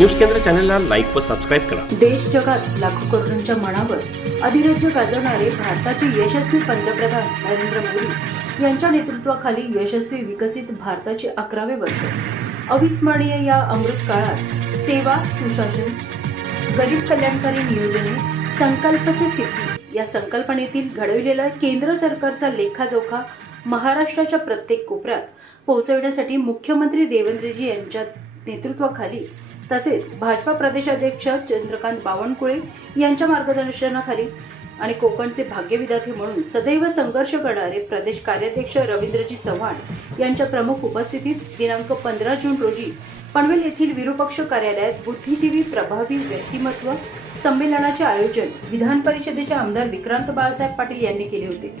News केंद्र चॅनलला like व सबस्क्राईब करा. देश जगात लाखो करोडांच्या मनावर अधिराज्य गाजवणारे भारताचे यशस्वी पंतप्रधान नरेंद्र मोदी यांच्या नेतृत्वाखाली यशस्वी विकसित भारताचे अकरावे वर्ष. अविस्मरणीय या अमृत काळात सेवा सुशासन गरीब कल्याणकारी नियोजने संकल्प से सिद्धी या संकल्पनेतील घडविलेला केंद्र सरकारचा लेखाजोखा महाराष्ट्राच्या प्रत्येक कोपऱ्यात पोहोचविण्यासाठी मुख्यमंत्री देवेंद्रजी यांच्या नेतृत्वाखाली तसेच भाजपा प्रदेशाध्यक्ष चंद्रकांत बावनकुळे यांच्या मार्गदर्शनाखाली आणि कोकणचे भाग्यविधाते म्हणून सदैव संघर्ष करणारे प्रदेश कार्याध्यक्ष रवींद्रजी चव्हाण यांच्या प्रमुख उपस्थितीत दिनांक पंधरा जून रोजी पनवेल येथील विरुपक्ष कार्यालयात बुद्धिजीवी प्रभावी व्यक्तिमत्व संमेलनाचे आयोजन विधान परिषदेचे आमदार विक्रांत बाळासाहेब पाटील यांनी केले होते.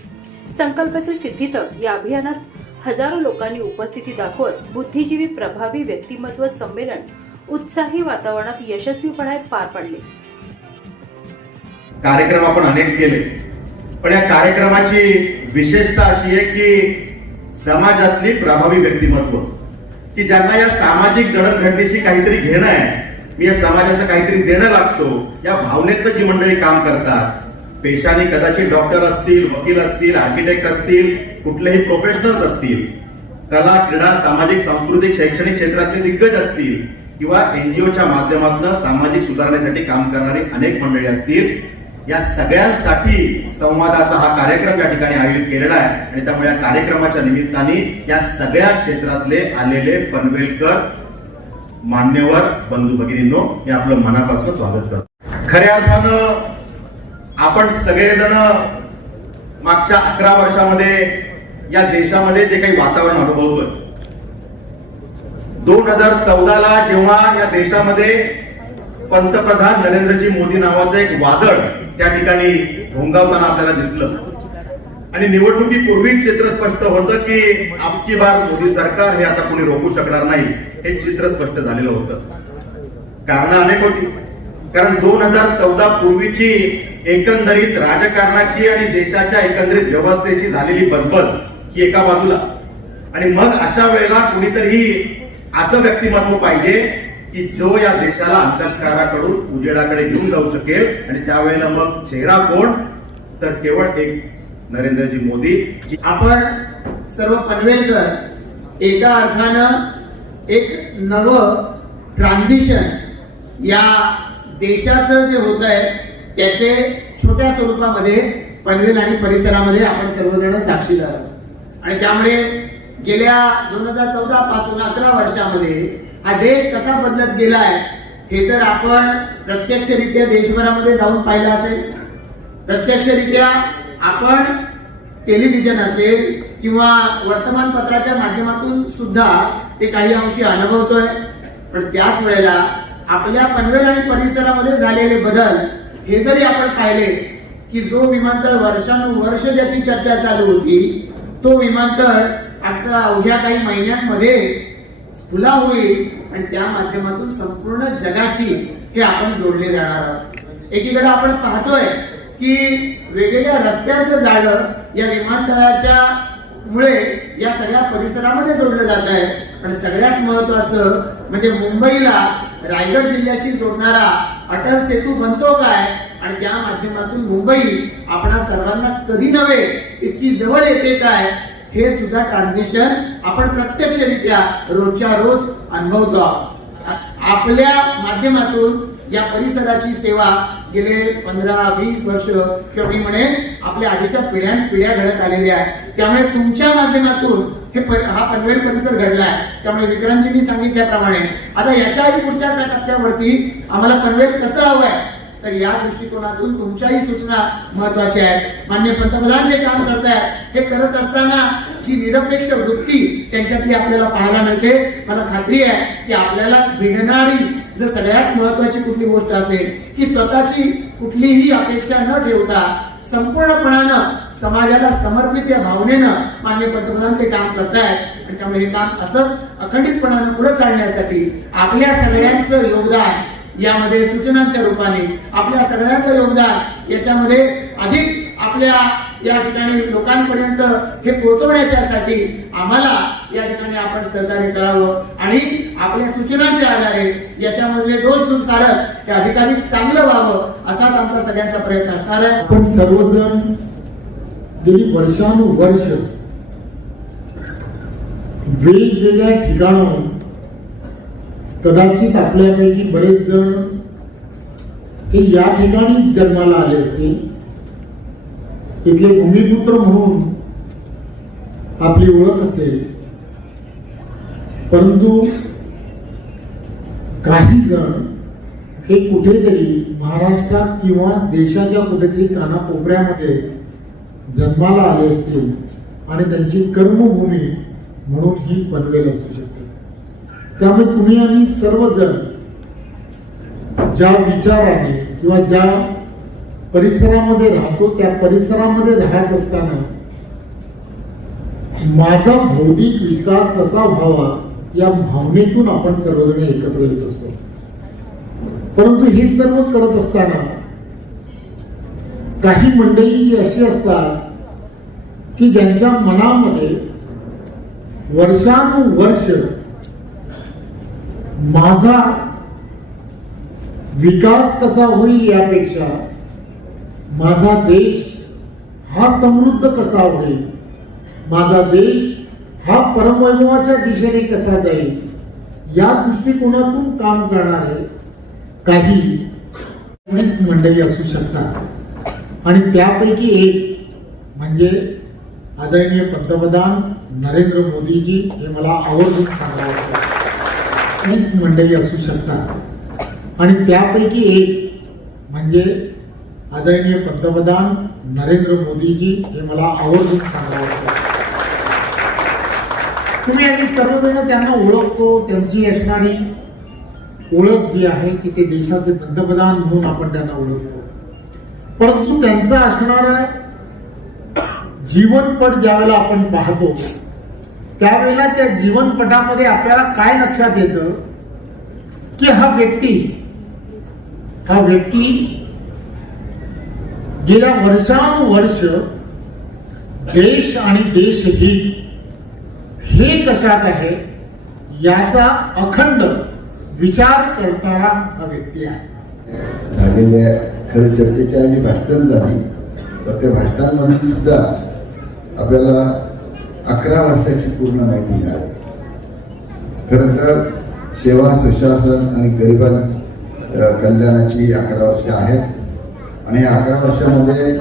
संकल्प से सिद्धितक या अभियानात हजारो लोकांनी उपस्थिती दाखवत बुद्धिजीवी प्रभावी व्यक्तिमत्व संमेलन उत्साही वातावरणात यशस्वीपणे पार पडले. कार्यक्रम आपण अनेक केले. पण या कार्यक्रमाची विशेषता अशी आहे की समाजातली प्रभावी व्यक्तिमत्व. की ज्यांना या सामाजिक जडणघडणीशी काहीतरी घेणं आहे मी या समाजाचं काहीतरी देणं लागतो या भावनेत जी मंडळी काम करतात पेशाने कदाचित डॉक्टर असतील वकील असतील आर्किटेक्ट असतील कुठलेही प्रोफेशनल्स असतील कला क्रीडा सामाजिक सांस्कृतिक शैक्षणिक क्षेत्रातले दिग्गज असतील किंवा एनजीओच्या माध्यमातून सामाजिक सुधारणेसाठी काम करणारी अनेक मंडळी असतील. या सगळ्यांसाठी संवादाचा हा कार्यक्रम या ठिकाणी आयोजित केलेला आहे. आणि त्यामुळे या कार्यक्रमाच्या निमित्ताने या सगळ्या क्षेत्रातले आलेले पनवेलकर मान्यवर बंधू भगिनींनो मी आपलं मनापासून स्वागत करतो. खऱ्या अर्थानं आपण सगळेजण मागच्या अकरा वर्षामध्ये या देशामध्ये जे काही वातावरण अनुभवतोय दोन हजार चौदाला जेव्हा या देशामध्ये पंतप्रधान नरेंद्रजी मोदी नावाचं एक वादळ त्या ठिकाणी घोंगावताना आपल्याला दिसलं. आणि निवडणुकीपूर्वी चित्र स्पष्ट होतं की आपकी बार मोदी सरकार हे आता कोणी रोखू शकणार नाही हे चित्र स्पष्ट झालेलं होतं. कारण अनेक होती. कारण दोन हजार चौदा पूर्वीची एकंदरीत राजकारणाची आणि देशाच्या एकंदरीत व्यवस्थेची झालेली बजबज ही एका बाजूला. आणि मग अशा वेळेला कुणीतरी असं व्यक्तिमत्व पाहिजे की जो या देशाला अंतस्काराकडून उजेडाकडे घेऊन जाऊ शकेल आणि त्यावेळेला मग चेहरा कोण? तर केवळ एक नरेंद्रजी मोदी. आपण सर्व पनवेलकर एका अर्थानं एक नव ट्रान्झिशन या देशाचं जे होत आहे त्याचे छोट्या स्वरूपामध्ये पनवेल आणि परिसरामध्ये आपण सर्वजण साक्षीदार आहोत. आणि त्यामुळे गेल्या दोन हजार चौदा पासून अकरा वर्षामध्ये हा देश कसा बदलत गेलाय हे तर आपण प्रत्यक्षरित्या देशभरामध्ये जाऊन पाहिलं असेल. प्रत्यक्षरित्या आपण टेलिव्हिजन असेल किंवा वर्तमानपत्राच्या माध्यमातून सुद्धा ते काही अंशी अनुभवतोय. पण त्याच वेळेला आपल्या पनवेल आणि परिसरामध्ये झालेले बदल हे जरी आपण पाहिले की जो विमानतळ वर्षानुवर्ष ज्याची चर्चा चालू होती तो विमानतळ आता अवघ्या काही महिन्यांमध्ये खुला होईल आणि त्या माध्यमातून संपूर्ण जगाशी हे आपण जोडले जाणार आहोत. एकीकडे आपण पाहतोय की वेगवेगळ्या रस्त्यांचं जाळं या विमानतळाच्या मुळे या सगळ्या परिसरामध्ये जोडलं जात आहे. पण सगळ्यात महत्वाचं म्हणजे मुंबईला रायगड जिल्ह्याशी जोडणारा अटल सेतू बनतो काय? आणि त्या माध्यमातून मुंबई आपणा सर्वांना कधी नव्हे इतकी जवळ येते काय? हे सुद्धा ट्रान्झिशन आपण प्रत्यक्षरित्या रोजच्या रोज अनुभवतो आहोत. आपल्या माध्यमातून या परिसराची सेवा गेले पंधरा वीस वर्ष किंवा मी म्हणे आपल्या आधीच्या पिढ्या पिढ्या घडत आलेल्या आहेत त्यामुळे तुमच्या माध्यमातून हे हा पनवेल परिसर घडलाय. त्यामुळे विक्रांतजींनी सांगितल्याप्रमाणे आता याच्याही पुढच्या त्या टप्प्यावरती आम्हाला पनवेल कसं हवंय तर या दृष्टिकोनातून तुमच्याही सूचना महत्त्वाच्या आहेत. मान्य पंतप्रधान जे काम करतायत हे करत असताना जी निरपेक्ष वृत्ती त्यांच्यातली आपल्याला पाहायला मिळते. मला खात्री आहे की आपल्याला भिडणारी जर सगळ्यात महत्वाची कुठली गोष्ट असेल की स्वतःची कुठलीही अपेक्षा न ठेवता संपूर्णपणानं समाजाला समर्पित या भावनेनं मान्य पंतप्रधान ते काम करतायत. आणि त्यामुळे हे काम असंच अखंडितपणानं पुढे चालण्यासाठी आपल्या सगळ्यांचं योगदान यामध्ये सूचनांच्या रूपाने आपल्या सगळ्यांचं योगदान याच्यामध्ये अधिक आपल्या या ठिकाणी लोकांपर्यंत हे पोहोचवण्याच्यासाठी आम्हाला या ठिकाणी आपण सहकार्य करावं. आणि आपल्या सूचनांच्या आधारे याच्यामधले दोष दूर सारत हे अधिकाधिक चांगलं व्हावं असाच आमचा सगळ्यांचा प्रयत्न असणार आहे. आपण सर्वजण गेली वर्षानुवर्ष वेगवेगळ्या ठिकाणाहून कदाचित आपल्यापैकी बरेच जण हे या ठिकाणी जन्माला आले असतील. इथले भूमिपुत्र म्हणून आपली ओळख असेल. परंतु काही जण हे कुठेतरी महाराष्ट्रात किंवा देशाच्या कुठेतरी कानाकोपऱ्यामध्ये जन्माला आले असतील आणि त्यांची कर्मभूमी म्हणून ही पनवेल असू शकते. त्यामुळे तुम्ही आम्ही सर्वजण ज्या विचाराने किंवा ज्या परिसरामध्ये राहतो त्या परिसरामध्ये राहत असताना माझा बौद्धिक विकास कसा व्हावा या भावनेतून आपण सर्वजण एकत्र येत असतो. परंतु हे सर्व करत असताना काही मंडळी जी अशी असतात की ज्यांच्या मनामध्ये वर्षानुवर्ष माझा विकास कसा होईल यापेक्षा माझा देश हा समृद्ध कसा होईल? माझा देश हा परमवैभवाच्या दिशेने कसा जाईल? या दृष्टिकोनातून काम करणारे काही मंडळी असू शकतात. आणि त्यापैकी एक म्हणजे आदरणीय पंतप्रधान नरेंद्र मोदीजी हे मला आवर्जून सांगावं मंडळी असू शकतात. आणि त्यापैकी एक म्हणजे आदरणीय पंतप्रधान नरेंद्र मोदीजी हे मला आवर्जून सांगावं तुम्ही आम्ही सर्वजण त्यांना ओळखतो त्यांची असणारी ओळख जी आहे की ते देशाचे पंतप्रधान म्हणून आपण त्यांना ओळखतो. परंतु त्यांचा असणारा जीवनपट ज्यावेळेला आपण पाहतो त्यावेळेला त्या जीवनपटामध्ये आपल्याला काय लक्षात येतं की हा व्यक्ती हा व्यक्ती गेल्या वर्षानुवर्ष देश आणि देशहित हे कशात आहे याचा अखंड विचार करणारा हा व्यक्ती आहे. झालेल्या खरं चर्चेच्या जी भाषण झाली तर त्या भाषणांमध्ये सुद्धा आपल्याला अकरा वर्षाची पूर्ण माहिती मिळाली. खरं तर सेवा सुशासन आणि गरिबां कल्याणाची अकरा वर्ष आहेत. आणि या अकरा वर्षामध्ये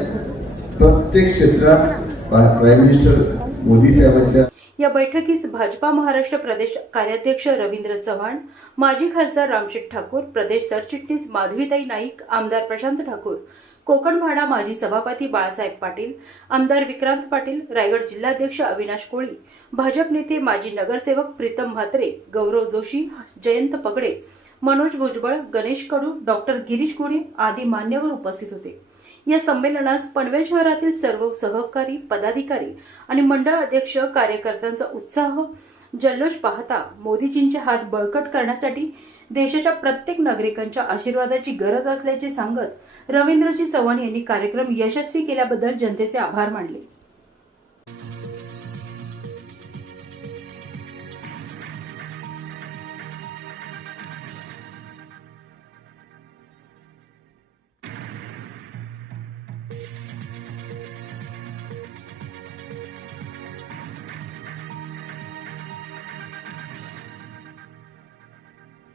प्रत्येक क्षेत्रात प्राईम मिनिस्टर मोदी साहेबांच्या या बैठकीस भाजपा महाराष्ट्र प्रदेश कार्याध्यक्ष रवींद्र चव्हाण माजी खासदार रामशेठ ठाकूर प्रदेश सरचिटणीस माधवीताई नाईक आमदार प्रशांत ठाकूर कोकणवाडा माजी सभापती बाळासाहेब पाटील आमदार विक्रांत पाटील रायगड जिल्हाध्यक्ष अविनाश कोळी भाजप नेते माजी नगरसेवक प्रीतम म्हात्रे गौरव जोशी जयंत पगडे मनोज भुजबळ गणेश कडू डॉक्टर गिरीश गुढे आदी मान्यवर उपस्थित होते. या संमेलनास पनवेल शहरातील सर्व सहकारी पदाधिकारी आणि मंडळ अध्यक्ष कार्यकर्त्यांचा उत्साह जल्लोष पाहता मोदीजींचे हात बळकट करण्यासाठी देशाच्या प्रत्येक नागरिकांच्या आशीर्वादाची गरज असल्याचे सांगत रवींद्रजी चव्हाण यांनी कार्यक्रम यशस्वी केल्याबद्दल जनतेचे आभार मानले.